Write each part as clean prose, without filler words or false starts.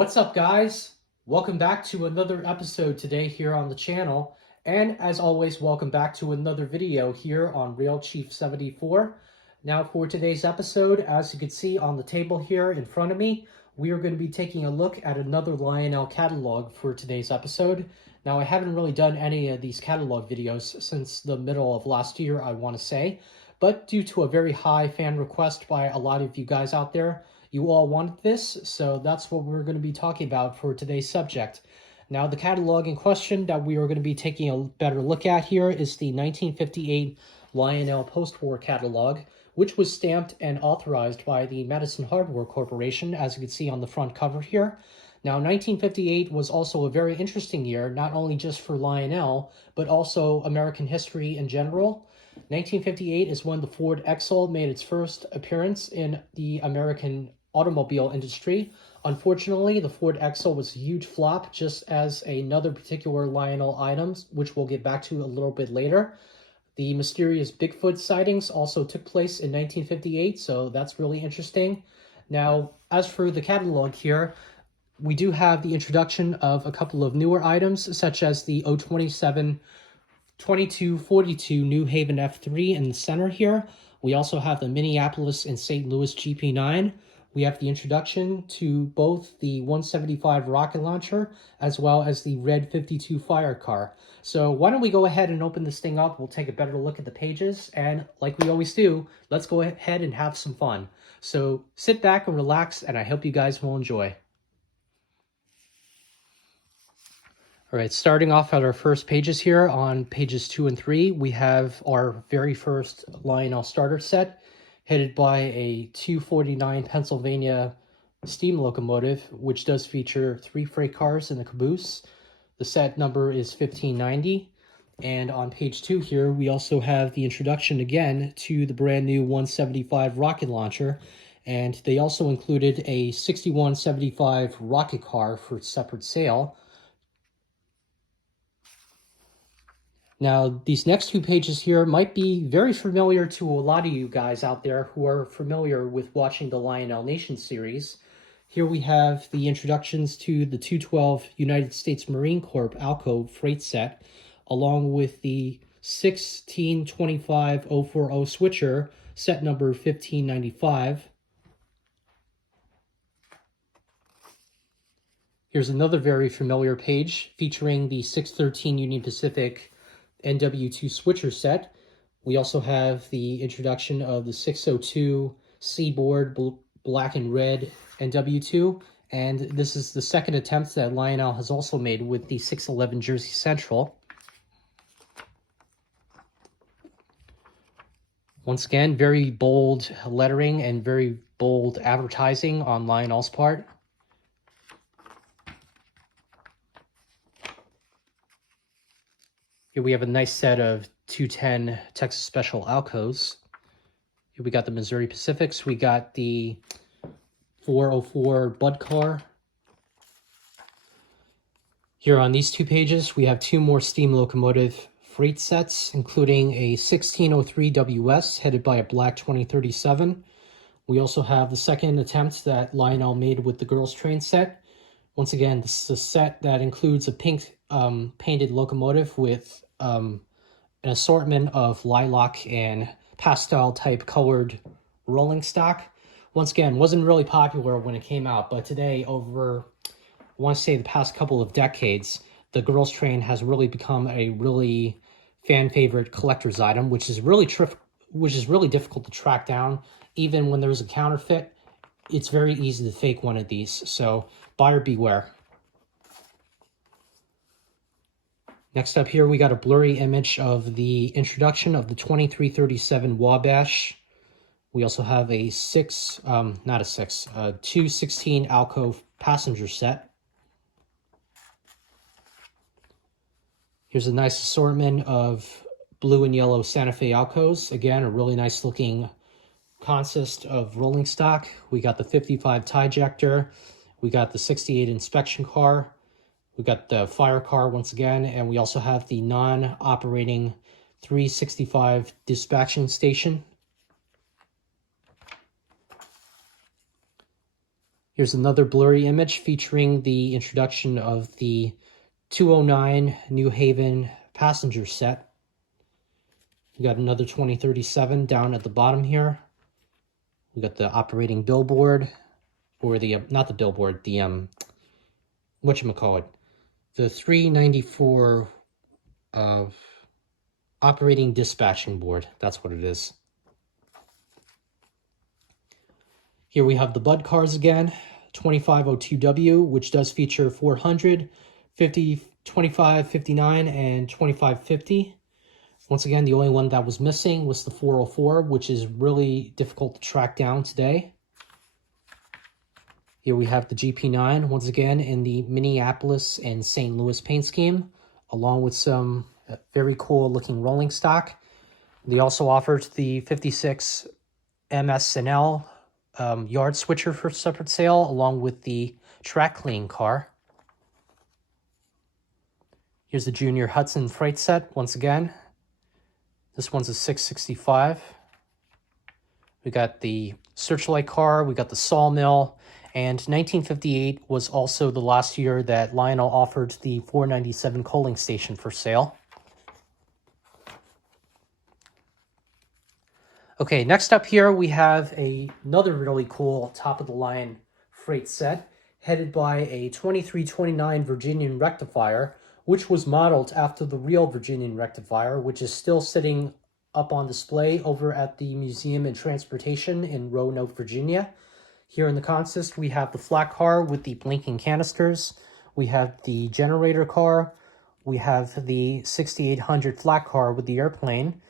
What's up, guys? Welcome back to another episode today here on the channel. And as always, welcome back to another video here on Real Chief 74. Now for today's episode, as you can see on the table here in front of me, we are going to be taking a look at another Lionel catalog for today's episode. Now I haven't really done any of these catalog videos since the middle of last year, I want to say. But due to a very high fan request by a lot of you guys out there, you all wanted this, so that's what we're going to be talking about for today's subject. Now, the catalog in question that we are going to be taking a better look at here is the 1958 Lionel Postwar Catalog, which was stamped and authorized by the Madison Hardware Corporation, as you can see on the front cover here. Now, 1958 was also a very interesting year, not only just for Lionel, but also American history in general. 1958 is when the Ford Edsel made its first appearance in the American automobile industry. Unfortunately, the Ford Edsel was a huge flop, just as another particular Lionel item, which we'll get back to a little bit later. The mysterious Bigfoot sightings also took place in 1958, so that's really interesting. Now, as for the catalog here, we do have the introduction of a couple of newer items, such as the 027 2242 New Haven F3 in the center here. We also have the Minneapolis and St. Louis GP9. We have the introduction to both the 175 rocket launcher as well as the Red 52 fire car. So why don't we go ahead and open this thing up? We'll take a better look at the pages, and like we always do, let's go ahead and have some fun. So sit back and relax, and I hope you guys will enjoy. All right, starting off at our first pages here on pages 2 and 3, we have our very first Lionel starter set, headed by a 249 Pennsylvania steam locomotive, which does feature 3 freight cars in the caboose. The set number is 1590. And on page 2 here, we also have the introduction again to the brand new 175 rocket launcher. And they also included a 6175 rocket car for separate sale. Now, these next 2 pages here might be very familiar to a lot of you guys out there who are familiar with watching the Lionel Nation series. Here we have the introductions to the 212 United States Marine Corps Alcove freight set, along with the 1625040 switcher, set number 1595. Here's another very familiar page featuring the 613 Union Pacific NW2 switcher set. We also have the introduction of the 602 Seaboard black and red NW2, and this is the second attempt that Lionel has also made with the 611 Jersey Central. Once again, very bold lettering and very bold advertising on Lionel's part. Here we have a nice set of 210 Texas Special Alcos. Here we got the Missouri Pacifics. We got the 404 Bud car. Here on these 2 pages, we have 2 more steam locomotive freight sets, including a 1603 WS headed by a black 2037. We also have the second attempt that Lionel made with the Girls Train set. Once again, this is a set that includes a pink painted locomotive with an assortment of lilac and pastel type colored rolling stock. Once again, wasn't really popular when it came out, but today, over, I want to say the past couple of decades, the Girls Train has really become a really fan favorite collector's item, which is really difficult to track down. Even when there's a counterfeit, it's very easy to fake one of these, so buyer beware. Next up here, we got a blurry image of the introduction of the 2337 Wabash. We also have a 216 Alcove passenger set. Here's a nice assortment of blue and yellow Santa Fe Alcos. Again, a really nice looking consist of rolling stock. We got the 55 Tijector. We got the 68 inspection car. We got the fire car once again, and we also have the non-operating 365 dispatching station. Here's another blurry image featuring the introduction of the 209 New Haven passenger set. We got another 2037 down at the bottom here. We got the operating billboard, or the, not the billboard, the, whatchamacallit, the 394 operating dispatching board. That's what it is. Here we have the Bud cars again, 2502W, which does feature 400, 50, 2559, and 2550. Once again, the only one that was missing was the 404, which is really difficult to track down today. Here we have the GP9, once again, in the Minneapolis and St. Louis paint scheme, along with some very cool looking rolling stock. They also offered the 56 MSNL yard switcher for separate sale, along with the track clean car. Here's the Junior Hudson freight set, once again. This one's a 665. We got the Searchlight car, we got the Sawmill, and 1958 was also the last year that Lionel offered the 497 coaling station for sale. Okay, next up here we have another really cool top-of-the-line freight set headed by a 2329 Virginian rectifier, which was modeled after the real Virginian rectifier, which is still sitting up on display over at the Museum and Transportation in Roanoke, Virginia. Here in the consist, we have the flat car with the blinking canisters. We have the generator car. We have the 6800 flat car with the airplane.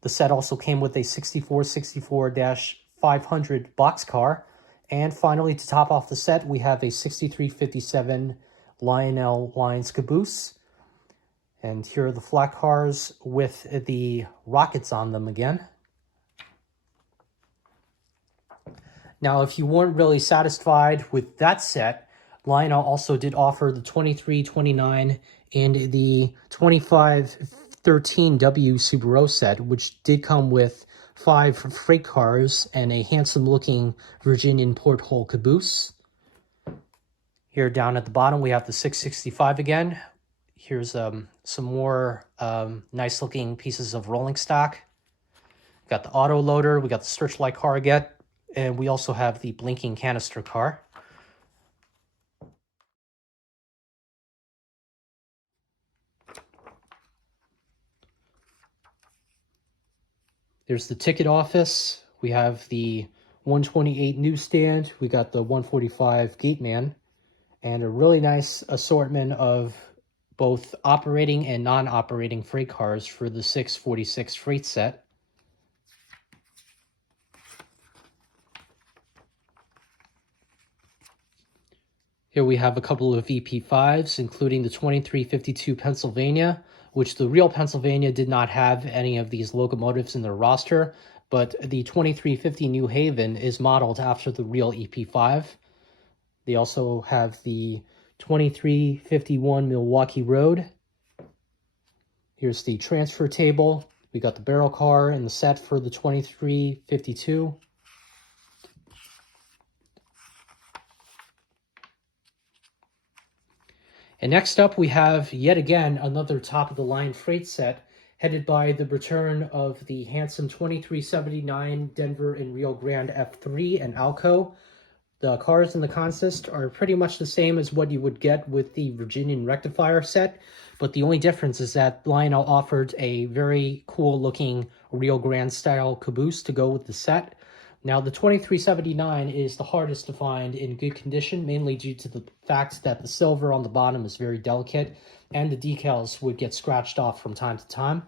The set also came with a 6464-500 boxcar. And finally, to top off the set, we have a 6357 Lionel Lines caboose. And here are the flat cars with the rockets on them again. Now, if you weren't really satisfied with that set, Lionel also did offer the 2329 and the 2513W Subaru set, which did come with 5 freight cars and a handsome-looking Virginian porthole caboose. Here down at the bottom, we have the 665 again. Here's some more nice-looking pieces of rolling stock. We got the auto loader, we got the Searchlight car again, and we also have the blinking canister car. There's the ticket office. We have the 128 newsstand. We got the 145 gateman, and a really nice assortment of both operating and non-operating freight cars for the 646 freight set. Here we have a couple of EP5s, including the 2352 Pennsylvania, which the real Pennsylvania did not have any of these locomotives in their roster, but the 2350 New Haven is modeled after the real EP5. They also have the 2351 Milwaukee Road. Here's the transfer table. We got the barrel car in the set for the 2352. And next up, we have yet again another top-of-the-line freight set headed by the return of the handsome 2379 Denver and Rio Grande F3 and Alco. The cars in the consist are pretty much the same as what you would get with the Virginian rectifier set, but the only difference is that Lionel offered a very cool-looking Rio Grande-style caboose to go with the set. Now, the 2379 is the hardest to find in good condition, mainly due to the fact that the silver on the bottom is very delicate, and the decals would get scratched off from time to time.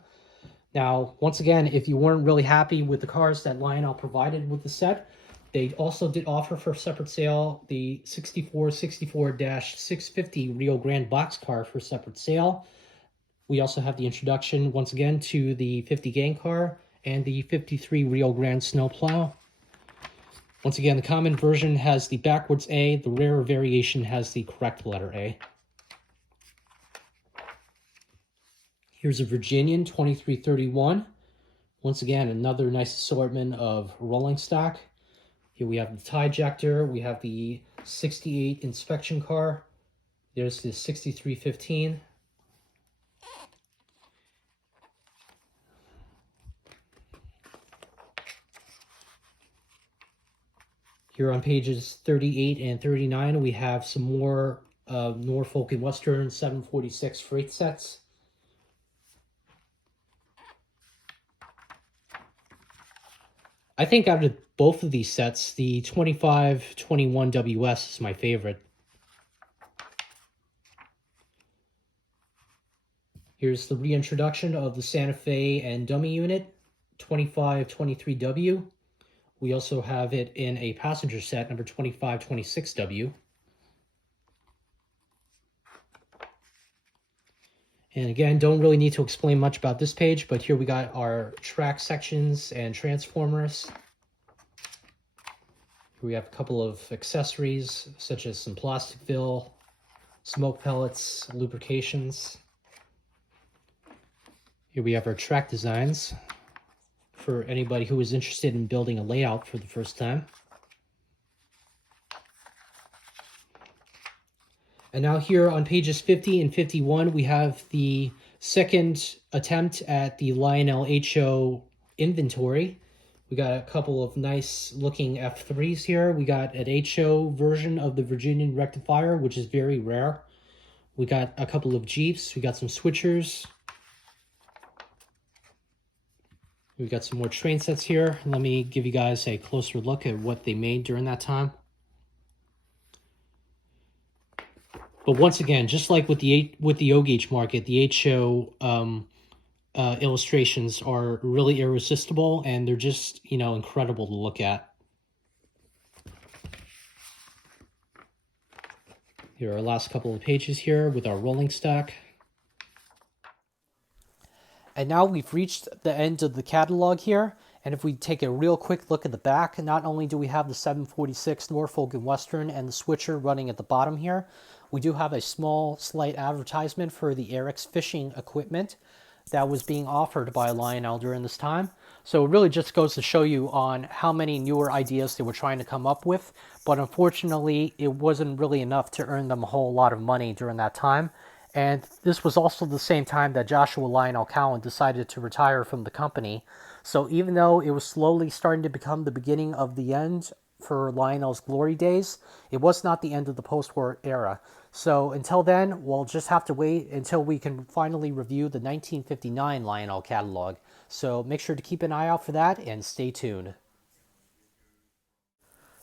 Now, once again, if you weren't really happy with the cars that Lionel provided with the set, they also did offer for separate sale the 6464-650 Rio Grande boxcar for separate sale. We also have the introduction, once again, to the 50 gang car and the 53 Rio Grande snowplow. Once again, the common version has the backwards A, the rare variation has the correct letter A. Here's a Virginian 2331. Once again, another nice assortment of rolling stock. Here we have the tie ejector. We have the 68 inspection car. There's the 6315. Here on pages 38 and 39, we have some more Norfolk and Western 746 freight sets. I think out of both of these sets, the 2521 WS is my favorite. Here's the reintroduction of the Santa Fe and dummy unit, 2523W. We also have it in a passenger set, number 2526W. And again, don't really need to explain much about this page, but here we got our track sections and transformers. Here we have a couple of accessories, such as some plastic fill, smoke pellets, lubrications. Here we have our track designs for anybody who is interested in building a layout for the first time. And now here on pages 50 and 51, we have the second attempt at the Lionel HO inventory. We got a couple of nice looking F3s here. We got an HO version of the Virginian rectifier, which is very rare. We got a couple of Jeeps. We got some switchers. We've got some more train sets here. Let me give you guys a closer look at what they made during that time. But once again, just like with the O-gauge market, the HO illustrations are really irresistible, and they're just, you know, incredible to look at. Here are our last couple of pages here with our rolling stock. And now we've reached the end of the catalog here. And if we take a real quick look at the back, not only do we have the 746 Norfolk and Western and the switcher running at the bottom here, we do have a small, slight advertisement for the Eric's fishing equipment that was being offered by Lionel during this time. So it really just goes to show you on how many newer ideas they were trying to come up with. But unfortunately, it wasn't really enough to earn them a whole lot of money during that time. And this was also the same time that Joshua Lionel Cowan decided to retire from the company. So even though it was slowly starting to become the beginning of the end for Lionel's glory days, it was not the end of the post-war era. So until then, we'll just have to wait until we can finally review the 1959 Lionel catalog. So make sure to keep an eye out for that and stay tuned.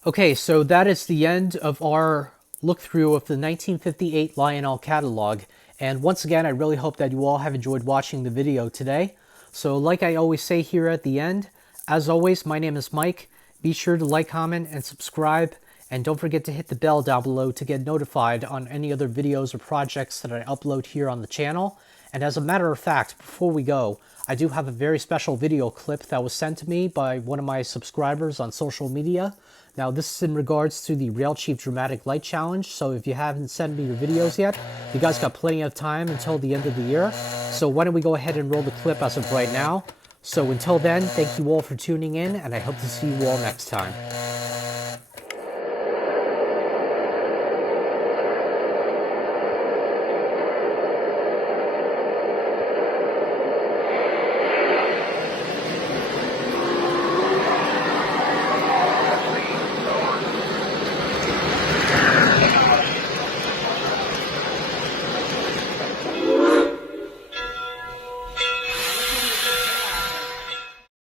Okay, so that is the end of our look through of the 1958 Lionel catalog. And once again, I really hope that you all have enjoyed watching the video today. So like I always say here at the end, as always, my name is Mike. Be sure to like, comment, and subscribe. And don't forget to hit the bell down below to get notified on any other videos or projects that I upload here on the channel. And as a matter of fact, before we go, I do have a very special video clip that was sent to me by one of my subscribers on social media. Now, this is in regards to the Rail Chief Dramatic Light Challenge, so if you haven't sent me your videos yet, you guys got plenty of time until the end of the year. So why don't we go ahead and roll the clip as of right now. So until then, thank you all for tuning in, and I hope to see you all next time.